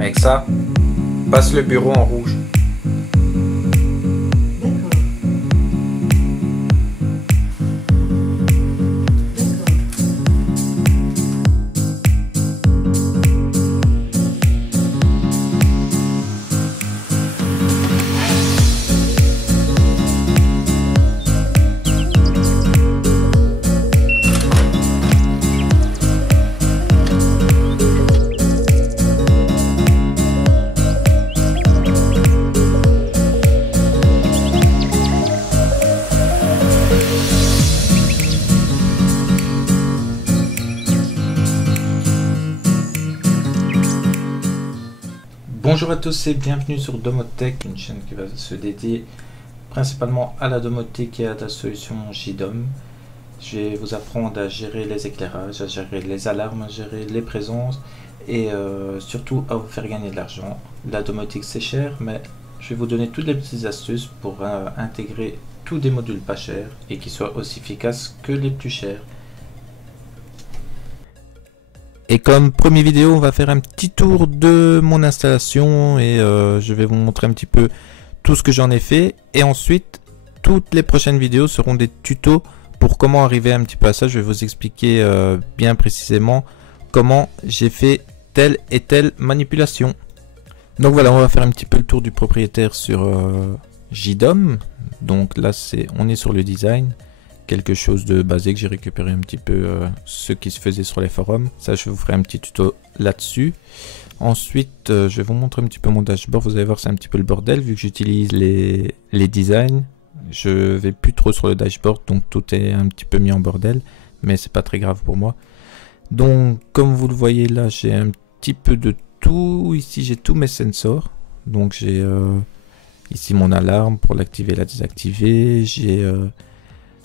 Avec ça, passe le bureau en rouge. Bonjour à tous et bienvenue sur Domotech, une chaîne qui va se dédier principalement à la domotique et à la solution JDOM. Je vais vous apprendre à gérer les éclairages, à gérer les alarmes, à gérer les présences et surtout à vous faire gagner de l'argent. La domotique c'est cher, mais je vais vous donner toutes les petites astuces pour intégrer tous des modules pas chers et qui soient aussi efficaces que les plus chers. Et comme première vidéo, on va faire un petit tour de mon installation et je vais vous montrer un petit peu tout ce que j'en ai fait. Et ensuite, toutes les prochaines vidéos seront des tutos pour comment arriver un petit peu à ça. Je vais vous expliquer bien précisément comment j'ai fait telle et telle manipulation. Donc voilà, on va faire un petit peu le tour du propriétaire sur JDOM. Donc là, on est sur le design. Quelque chose de basique, j'ai récupéré un petit peu ce qui se faisait sur les forums. Ça, je vous ferai un petit tuto là-dessus. Ensuite, je vais vous montrer un petit peu mon dashboard. Vous allez voir, c'est un petit peu le bordel vu que j'utilise les designs. Je vais plus trop sur le dashboard, donc tout est un petit peu mis en bordel, mais c'est pas très grave pour moi. Donc, comme vous le voyez là, j'ai un petit peu de tout. Ici, j'ai tous mes sensors. Donc, j'ai ici mon alarme pour l'activer et la désactiver. J'ai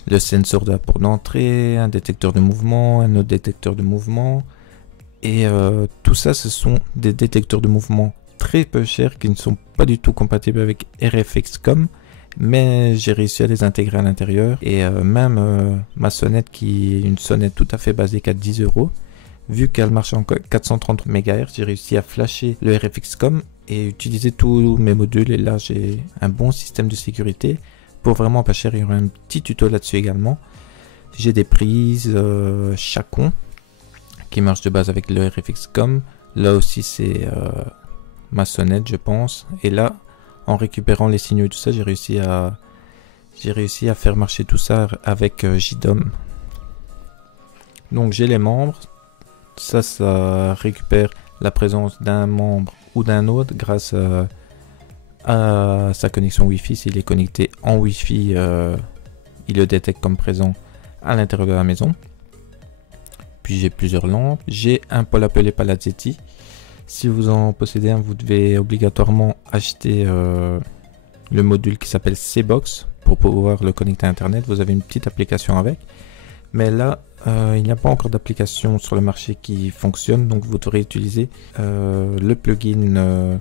le sensor de la porte d'entrée, un détecteur de mouvement, un autre détecteur de mouvement. Et tout ça, ce sont des détecteurs de mouvement très peu chers qui ne sont pas du tout compatibles avec RFXCOM. Mais j'ai réussi à les intégrer à l'intérieur. Et même ma sonnette, qui est une sonnette tout à fait basique à 10 €, vu qu'elle marche en 430 MHz, j'ai réussi à flasher le RFXCOM et utiliser tous mes modules. Et là, j'ai un bon système de sécurité. Pour vraiment pas cher, il y aura un petit tuto là-dessus également. J'ai des prises Chacon qui marche de base avec le RFXCOM. Là aussi, c'est ma sonnette, je pense. Et là, en récupérant les signaux et tout ça, j'ai réussi à faire marcher tout ça avec JDOM. Donc, j'ai les membres. Ça récupère la présence d'un membre ou d'un autre grâce à sa connexion Wi-Fi. S'il est connecté en Wi-Fi, il le détecte comme présent à l'intérieur de la maison. Puis j'ai plusieurs lampes. J'ai un pôle appelé Palazzetti. Si vous en possédez un, vous devez obligatoirement acheter le module qui s'appelle C-Box pour pouvoir le connecter à Internet. Vous avez une petite application avec. Mais là, il n'y a pas encore d'application sur le marché qui fonctionne. Donc vous devrez utiliser le plugin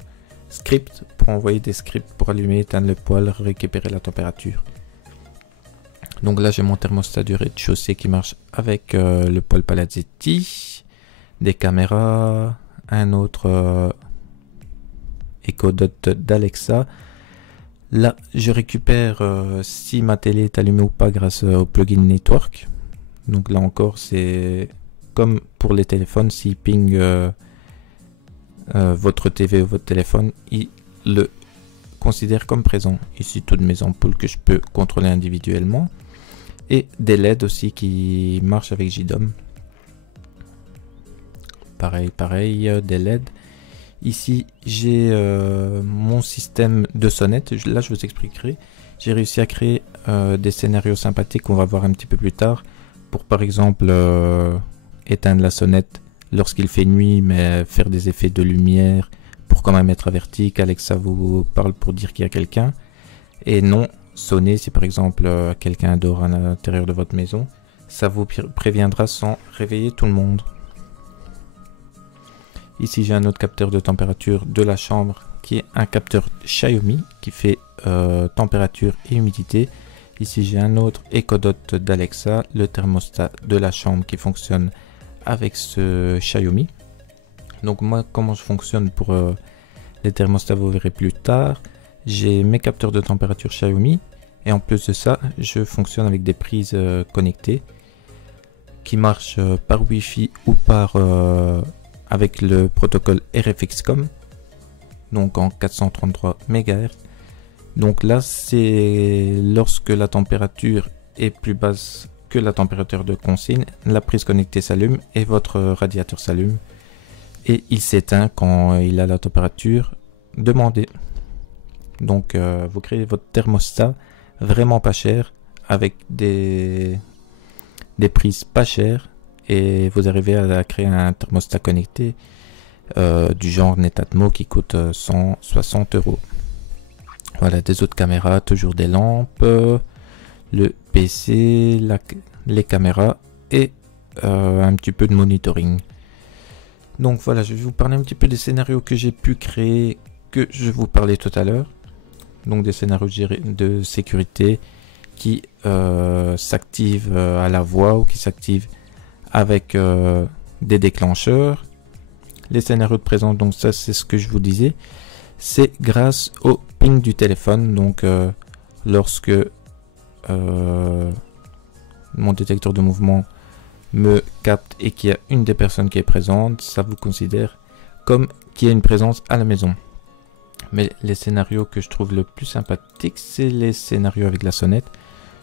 script pour envoyer des scripts pour allumer, éteindre le poêle, récupérer la température. Donc là, j'ai mon thermostat du rez-de-chaussée qui marche avec le poêle Palazzetti, des caméras, un autre Echo Dot d'Alexa. Là, je récupère si ma télé est allumée ou pas grâce au plugin Network. Donc là encore, c'est comme pour les téléphones, s'il ping votre TV ou votre téléphone, il le considère comme présent. Ici, toutes mes ampoules que je peux contrôler individuellement. Et des LED aussi qui marchent avec JDOM. Pareil, des LED. Ici, j'ai mon système de sonnette. Là, je vous expliquerai. J'ai réussi à créer des scénarios sympathiques qu'on va voir un petit peu plus tard. Pour par exemple éteindre la sonnette lorsqu'il fait nuit, mais faire des effets de lumière pour quand même être averti qu'Alexa vous parle pour dire qu'il y a quelqu'un. Et non sonner si par exemple quelqu'un dort à l'intérieur de votre maison. Ça vous préviendra sans réveiller tout le monde. Ici j'ai un autre capteur de température de la chambre qui est un capteur Xiaomi qui fait température et humidité. Ici j'ai un autre Echo Dot d'Alexa, le thermostat de la chambre qui fonctionne avec ce Xiaomi. Donc moi, comment je fonctionne pour les thermostats, vous verrez plus tard. J'ai mes capteurs de température Xiaomi et en plus de ça, je fonctionne avec des prises connectées qui marchent par Wi-Fi ou par avec le protocole RFXCOM, donc en 433 MHz. Donc là, c'est lorsque la température est plus basse que la température de consigne, la prise connectée s'allume et votre radiateur s'allume et il s'éteint quand il a la température demandée. Donc vous créez votre thermostat vraiment pas cher avec des prises pas chères et vous arrivez à créer un thermostat connecté du genre Netatmo qui coûte 160 €. Voilà, des autres caméras, toujours des lampes, le PC, les caméras et un petit peu de monitoring. Donc voilà, je vais vous parler un petit peu des scénarios que j'ai pu créer, que je vous parlais tout à l'heure. Donc des scénarios de sécurité qui s'activent à la voix ou qui s'activent avec des déclencheurs. Les scénarios de présence, donc ça c'est ce que je vous disais, c'est grâce au ping du téléphone. Donc lorsque mon détecteur de mouvement me capte et qu'il y a une des personnes qui est présente, ça vous considère comme qu'il y a une présence à la maison. Mais les scénarios que je trouve le plus sympathique, c'est les scénarios avec la sonnette.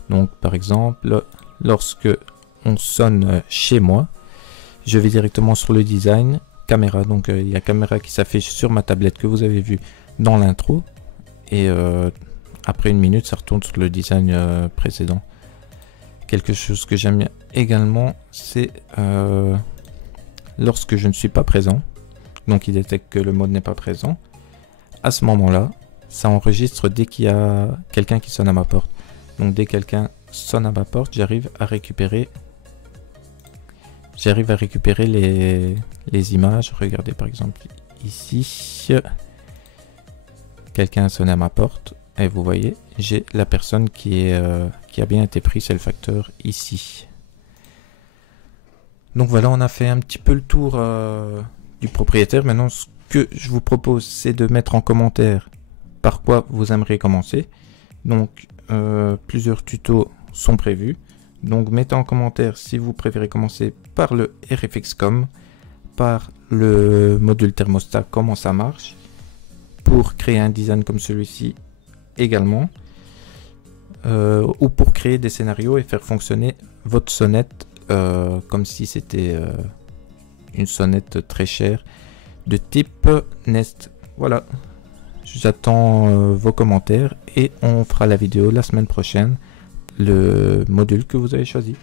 Donc par exemple, lorsque on sonne chez moi, je vais directement sur le design caméra. Donc il y a caméra qui s'affiche sur ma tablette que vous avez vu dans l'intro. Et après une minute, ça retourne sur le design précédent. Quelque chose que j'aime bien également, c'est lorsque je ne suis pas présent. Donc il détecte que le mode n'est pas présent. À ce moment-là, ça enregistre dès qu'il y a quelqu'un qui sonne à ma porte. Donc dès que quelqu'un sonne à ma porte, j'arrive à récupérer les images. Regardez par exemple ici, quelqu'un a sonné à ma porte et vous voyez, j'ai la personne qui a bien été prise, c'est le facteur ici. Donc voilà, on a fait un petit peu le tour du propriétaire. Maintenant, ce que je vous propose, c'est de mettre en commentaire par quoi vous aimeriez commencer. Donc plusieurs tutos sont prévus. Donc mettez en commentaire si vous préférez commencer par le RFXCOM, par le module thermostat, comment ça marche, pour créer un design comme celui-ci également, ou pour créer des scénarios et faire fonctionner votre sonnette comme si c'était une sonnette très chère de type Nest. Voilà, j'attends vos commentaires et on fera la vidéo la semaine prochaine, le module que vous avez choisi.